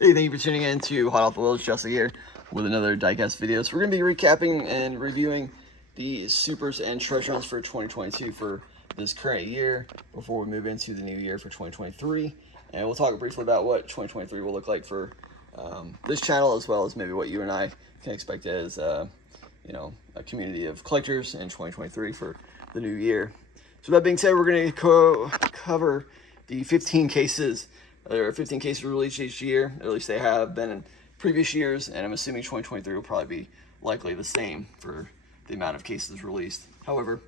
Hey, thank you for tuning in to Hot Off the Wheels. Justin here with another diecast video. So we're going to be recapping and reviewing the supers and treasure hunts for 2022 for this current year before we move into the new year for 2023. And we'll talk briefly about what 2023 will look like for this channel, as well as maybe what you and I can expect as a community of collectors in 2023 for the new year. So that being said, we're going to cover the 15 cases. There are 15 cases released each year, at least they have been in previous years, and I'm assuming 2023 will probably be likely the same for the amount of cases released. However,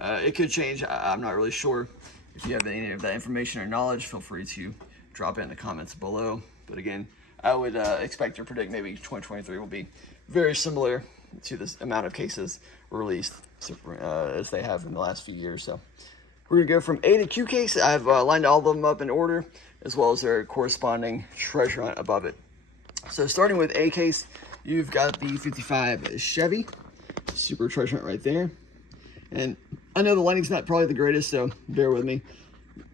it could change. I'm not really sure. If you have any of that information or knowledge, feel free to drop it in the comments below. But again, I would expect or predict maybe 2023 will be very similar to this amount of cases released as they have in the last few years. So we're going to go from A to Q case. I've lined all of them up in order, as well as their corresponding treasure hunt above it. So starting with A case, you've got the 55 Chevy Super treasure hunt right there. And I know the lighting's not probably the greatest, so bear with me.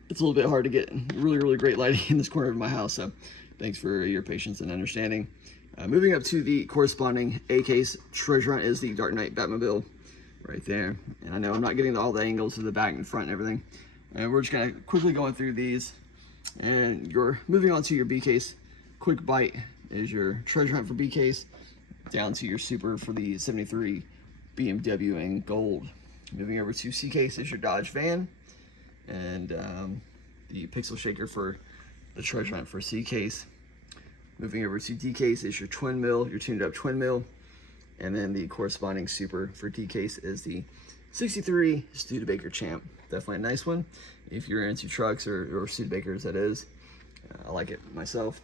It's a little bit hard to get really great lighting in this corner of my house, so thanks for your patience and understanding. Moving up to the corresponding A case treasure hunt is the Dark Knight Batmobile right there. And I know I'm not getting all the angles of the back and front and everything. And we're just gonna quickly going through these. And you're moving on to your B case. Quick Bite is your treasure hunt for B case, down to your super for the 73 BMW in gold. Moving over to C case is your Dodge van, and the Pixel Shaker for the treasure hunt for C case. Moving over to D case is your twin mill, your tuned up twin mill, and then the corresponding super for D case is the 63 Studebaker Champ. Definitely a nice one if you're into trucks or Studebakers, that is. I like it myself.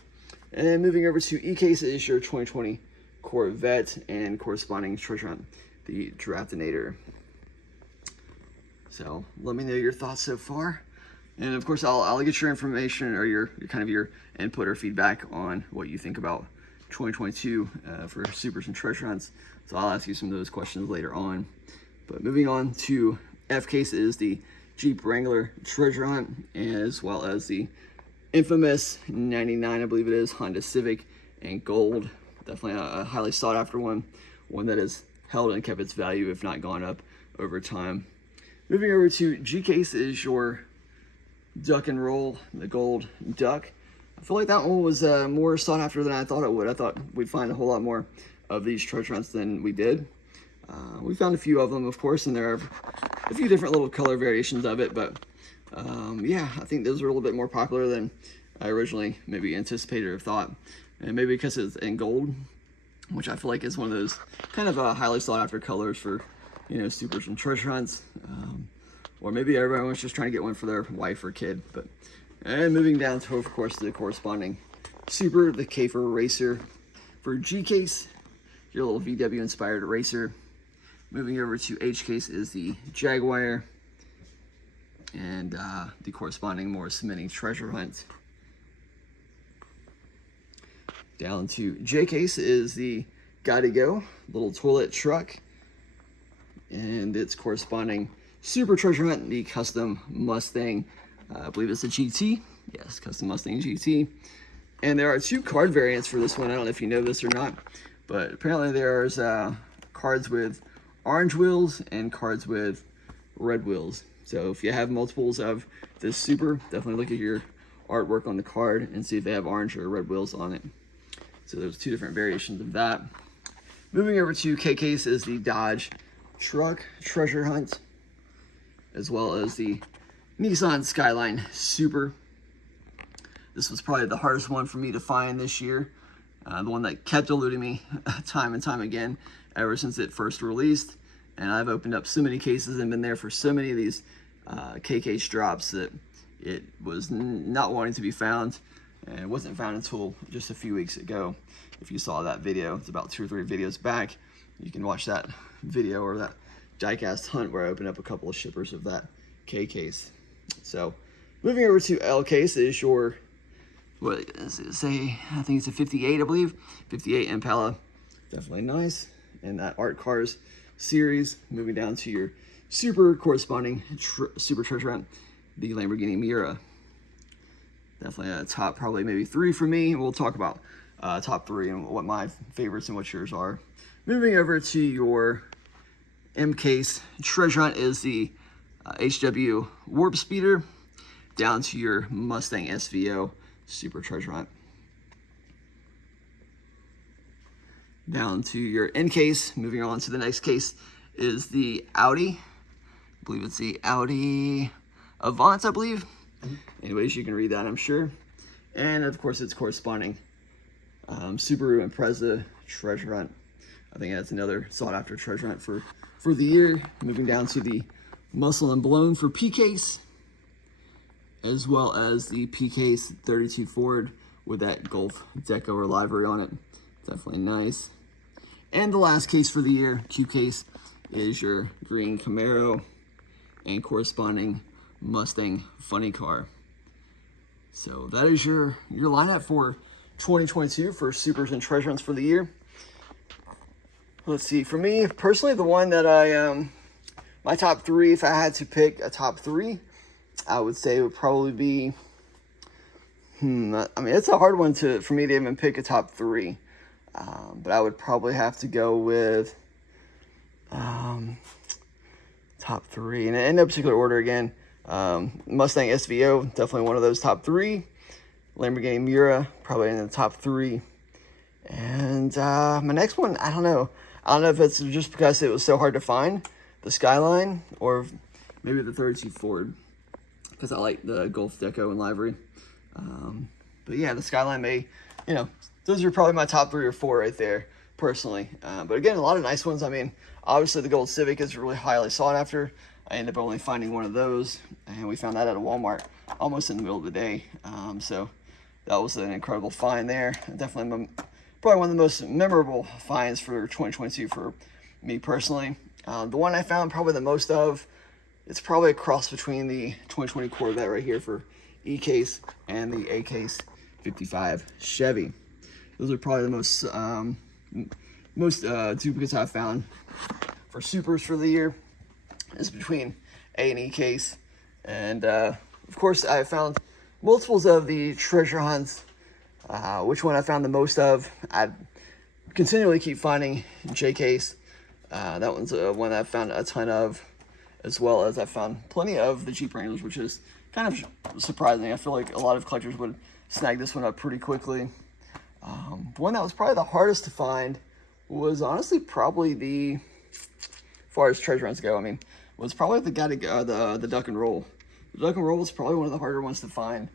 And moving over to E case is your 2020 Corvette and corresponding treasure hunt, the Draftinator. So let me know your thoughts so far. And of course, I'll get your information or your input or feedback on what you think about 2022 for supers and treasure hunts. So I'll ask you some of those questions later on. But moving on to F case is the Jeep Wrangler treasure hunt, as well as the infamous 99, I believe it is, Honda Civic in gold. Definitely a highly sought after one that has held and kept its value, if not gone up over time. Moving over to G case is your Duck and Roll, the gold duck. I feel like that one was more sought after than I thought it would. I thought we'd find a whole lot more of these treasure hunts than we did. We found a few of them, of course, and there are a few different little color variations of it, but yeah, I think those are a little bit more popular than I originally maybe anticipated or thought. And maybe because it's in gold, which I feel like is one of those kind of highly sought after colors for, supers and treasure hunts. Or maybe everyone was just trying to get one for their wife or kid. And moving down to, of course, the corresponding super, the Kafer Racer. For G case, your little VW inspired racer. Moving over to H case is the Jaguar, and the corresponding more cementing treasure hunt. Down to J case is the Gotta Go little toilet truck, and its corresponding super treasure hunt, the custom Mustang. I believe it's a GT. Yes, custom Mustang GT. And there are two card variants for this one. I don't know if you know this or not, but apparently there's cards with orange wheels and cards with red wheels. So if you have multiples of this super, definitely look at your artwork on the card and see if they have orange or red wheels on it. So there's two different variations of that. Moving over to K case is the Dodge truck treasure hunt, as well as the Nissan Skyline Super. This was probably the hardest one for me to find this year. The one that kept eluding me time and time again ever since it first released. And I've opened up so many cases and been there for so many of these K case drops that it was not wanting to be found. And it wasn't found until just a few weeks ago. If you saw that video, it's about 2 or 3 videos back. You can watch that video or that diecast hunt where I opened up a couple of shippers of that K case. So moving over to L case is your, what does it say? I think it's a 58, I believe. 58 Impala. Definitely nice. And that Art Cars series. Moving down to your super corresponding super treasure hunt, the Lamborghini Miura. Definitely a top, probably maybe 3 for me. We'll talk about top 3 and what my favorites and what yours are. Moving over to your M case, treasure hunt is the HW Warp Speeder, down to your Mustang SVO Super Treasure Hunt. Down to your N case, moving on to the next case, is the Audi. I believe it's the Audi Avant, I believe. Anyways, you can read that, I'm sure. And of course, its corresponding Subaru Impreza Treasure Hunt. I think that's another sought-after treasure hunt for the year. Moving down to the Muscle and Blown for P case, as well as the P case 32 Ford with that Gulf Deco livery on it. Definitely nice. And the last case for the year, Q case, is your green Camaro and corresponding Mustang funny car. So that is your lineup for 2022 for supers and treasure hunts for the year. Let's see, for me personally, the one that my top 3, if I had to pick a top 3, I would say it would probably be, I mean, it's a hard one for me to even pick a top 3. But I would probably have to go with top 3, and in no particular order again. Mustang SVO, definitely one of those top 3. Lamborghini Miura, probably in the top 3. And my next one, I don't know. I don't know if it's just because it was so hard to find, the Skyline, or maybe the 32 Ford, because I like the Gulf Deco and livery. But yeah, the Skyline may, those are probably my top 3 or 4 right there, personally. But again, a lot of nice ones. I mean, obviously the Gold Civic is really highly sought after. I ended up only finding one of those, and we found that at a Walmart almost in the middle of the day. So that was an incredible find there. Definitely probably one of the most memorable finds for 2022 for me personally. The one I found probably the most of, it's probably a cross between the 2020 Corvette right here for E case and the A case 55 Chevy. Those are probably the most duplicates I've found for supers for the year. Is between A and E case. And of course, I found multiples of the treasure hunts. Which one I found the most of, I continually keep finding J case. That one's one that I found a ton of, as well as I found plenty of the Jeep Wranglers, which is kind of surprising. I feel like a lot of collectors would snag this one up pretty quickly. The one that was probably the hardest to find was honestly probably the, as far as treasure hunts go, I mean, was probably the Duck and Roll. The Duck and Roll was probably one of the harder ones to find.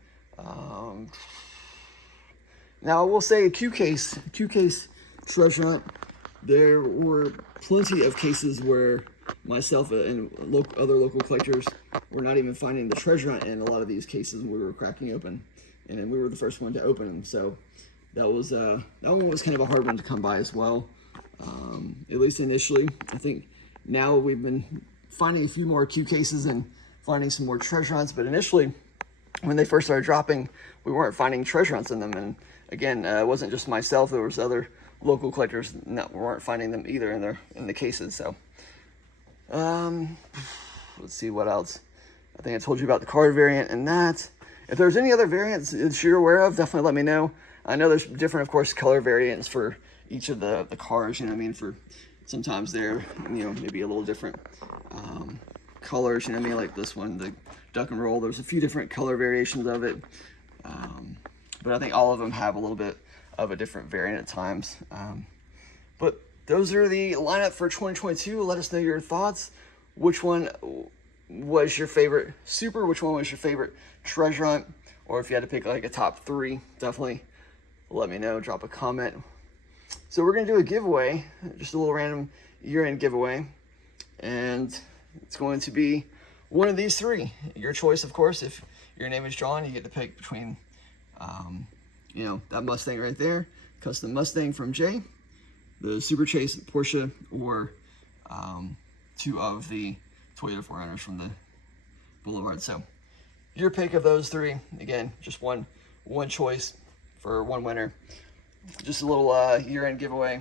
Now I will say Q case treasure hunt, there were plenty of cases where myself and other local collectors were not even finding the treasure hunt in a lot of these cases we were cracking open, and then we were the first one to open them. So that one was kind of a hard one to come by as well. At least initially. I think now we've been finding a few more Q cases and finding some more treasure hunts, but initially when they first started dropping, we weren't finding treasure hunts in them. And again, it wasn't just myself, there was other local collectors that weren't finding them either in the cases. So let's see what else. I think I told you about the card variant and that. If there's any other variants that you're aware of, definitely let me know. I know there's different, of course, color variants for each of the cars, you know what I mean? For sometimes they're, maybe a little different colors, you know what I mean? Like this one, the Duck and Roll, there's a few different color variations of it. But I think all of them have a little bit of a different variant at times. But those are the lineup for 2022. Let us know your thoughts. Which one was your favorite super? Which one was your favorite treasure hunt? Or if you had to pick like a top 3, definitely let me know. Drop a comment. So we're going to do a giveaway, just a little random year-end giveaway. And it's going to be one of these 3. Your choice, of course. If your name is drawn, you get to pick between, that Mustang right there, custom Mustang from Jay, the Super Chase Porsche, or 2 of the Toyota 4Runners from the Boulevard. So your pick of those 3. Again, just one choice for one winner. Just a little year-end giveaway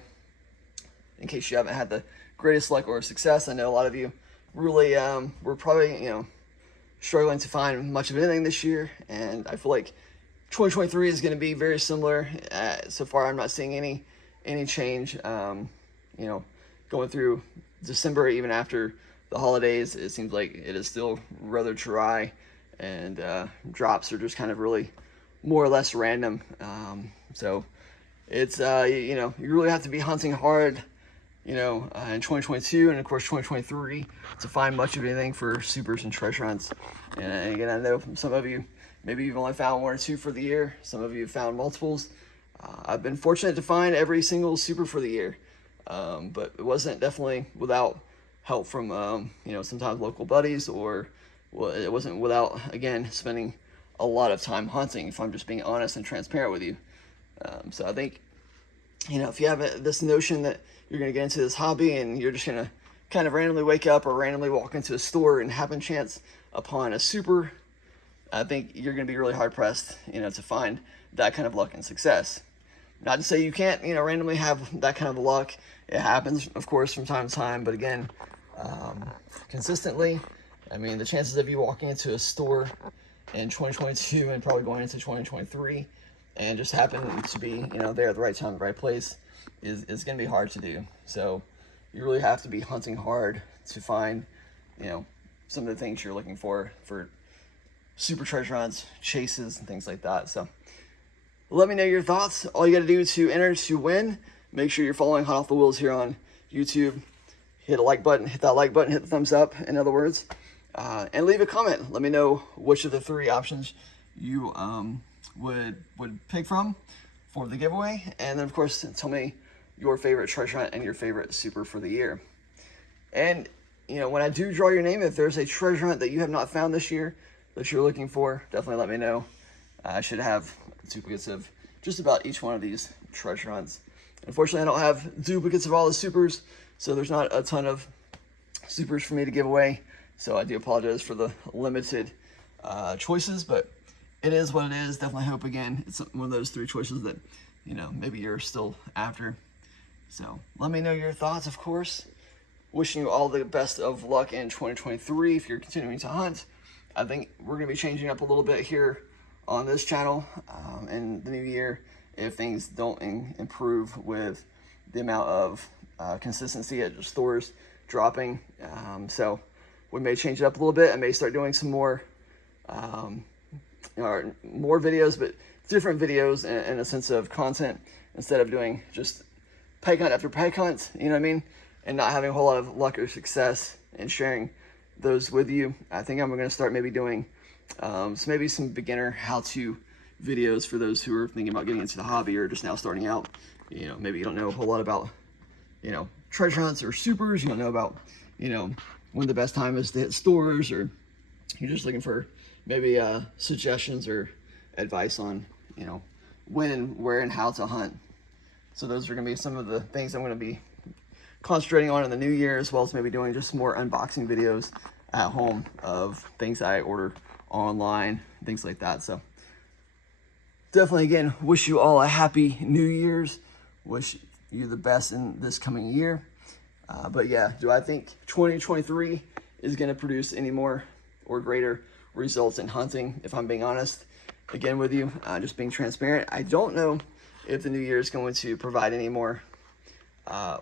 in case you haven't had the greatest luck or success. I know a lot of you really were probably struggling to find much of anything this year, and I feel like 2023 is going to be very similar. So far, I'm not seeing any change. You know, going through December, even after the holidays, it seems like it is still rather dry, and drops are just kind of really more or less random. So it's you know, you really have to be hunting hard, you know, in 2022 and of course 2023 to find much of anything for supers and treasure hunts. And again, I know some of you, maybe you've only found one or two for the year. Some of you have found multiples. I've been fortunate to find every single super for the year, but it wasn't definitely without help from you know, sometimes local buddies, or well, it wasn't without, again, spending a lot of time hunting, if I'm just being honest and transparent with you. So I think, you know, if you have this notion that you're going to get into this hobby and you're just going to kind of randomly wake up or randomly walk into a store and happen chance upon a super, I think you're going to be really hard pressed, you know, to find that kind of luck and success. Not to say you can't, you know, randomly have that kind of luck. It happens, of course, from time to time, but again, consistently, I mean, the chances of you walking into a store in 2022 and probably going into 2023 and just happen to be, you know, there at the right time, the right place is going to be hard to do. So you really have to be hunting hard to find, you know, some of the things you're looking for super treasure hunts, chases, and things like that. So let me know your thoughts. All you got to do to enter to win, make sure you're following Hot Off the Wheels here on YouTube. Hit a like button, hit that like button, hit the thumbs up, in other words, and leave a comment. Let me know which of the three options you would pick from for the giveaway, and then of course tell me your favorite treasure hunt and your favorite super for the year. And you know, when I do draw your name, if there's a treasure hunt that you have not found this year that you're looking for, definitely let me know. I should have duplicates of just about each one of these treasure hunts. Unfortunately, I don't have duplicates of all the supers, so there's not a ton of supers for me to give away. So I do apologize for the limited choices, but it is what it is. Definitely hope, again, it's one of those three choices that, you know, maybe you're still after. So let me know your thoughts, of course. Wishing you all the best of luck in 2023 if you're continuing to hunt. I think we're going to be changing up a little bit here on this channel in the new year if things don't improve with the amount of consistency at stores dropping. So we may change it up a little bit. I may start doing some more more videos, but different videos in a sense of content, instead of doing just pike hunt after pike hunt, you know what I mean, and not having a whole lot of luck or success and sharing those with you. I think I'm going to start maybe doing maybe some beginner how-to videos for those who are thinking about getting into the hobby or just now starting out. You know, maybe you don't know a whole lot about, you know, treasure hunts or supers. You don't know about, you know, when the best time is to hit stores, or you're just looking for maybe suggestions or advice on, you know, when and where and how to hunt. So those are going to be some of the things I'm going to be concentrating on in the new year, as well as maybe doing just more unboxing videos at home of things I order online, things like that. So definitely, again, wish you all a happy New Year's. Wish you the best in this coming year. But yeah, do I think 2023 is going to produce any more or greater results in hunting? If I'm being honest, again with you, just being transparent, I don't know if the new year is going to provide any more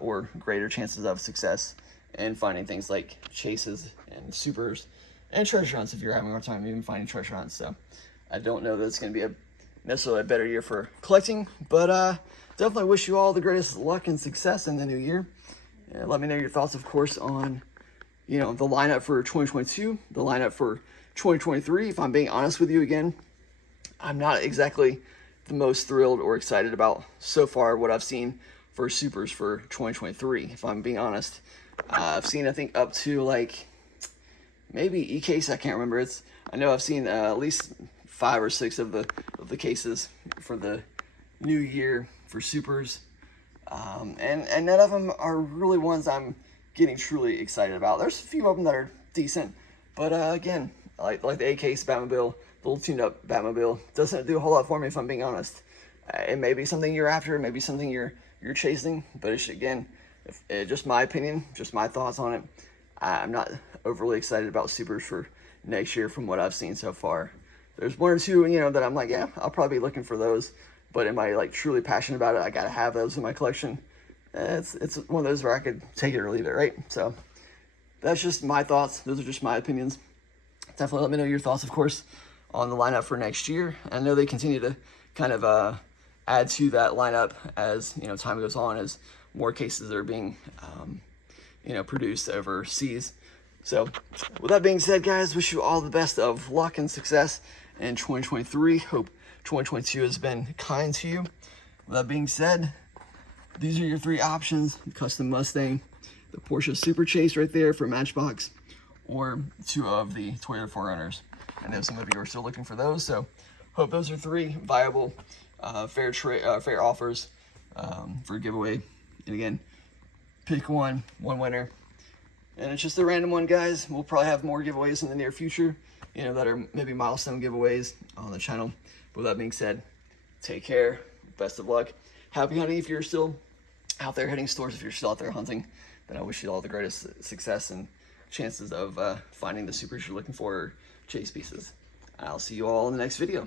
or greater chances of success in finding things like chases and supers and treasure hunts if you're having a hard time even finding treasure hunts. So I don't know that it's going to be necessarily a better year for collecting, but definitely wish you all the greatest luck and success in the new year. Let me know your thoughts, of course, on, you know, the lineup for 2022, the lineup for 2023. If I'm being honest with you, again, I'm not exactly the most thrilled or excited about so far what I've seen for supers for 2023. If I'm being honest, I've seen, I think, up to like maybe E-case. I can't remember. I know I've seen at least 5 or 6 of the cases for the new year for supers, and none of them are really ones I'm getting truly excited about. There's a few of them that are decent, but again, like the A-case Batmobile, the little tuned up Batmobile, doesn't do a whole lot for me, if I'm being honest. It may be something you're after, it may be something you're chasing, but it's, again, just my opinion, just my thoughts on it. I'm not overly excited about supers for next year from what I've seen so far There's one or two, you know, that I'm like, yeah, I'll probably be looking for those. But am I like truly passionate about it? I gotta have those in my collection. It's one of those where I could take it or leave it, right? So that's just my thoughts. Those are just my opinions. Definitely let me know your thoughts, of course, on the lineup for next year. I know they continue to kind of add to that lineup as, you know, time goes on, as more cases are being you know, produced overseas. So with that being said, guys, wish you all the best of luck and success in 2023. Hope 2022 has been kind to you. With that being said, these are your three options: the custom Mustang, the Porsche Super Chase right there for Matchbox, or two of the Toyota 4Runners. I know some of you are still looking for those, so hope those are three viable, fair offers for a giveaway. And again, pick one winner. And it's just a random one, guys. We'll probably have more giveaways in the near future, you know, that are maybe milestone giveaways on the channel. But with that being said, take care, best of luck. Happy hunting if you're still out there hitting stores. If you're still out there hunting, then I wish you all the greatest success and chances of finding the supers you're looking for, or chase pieces. I'll see you all in the next video.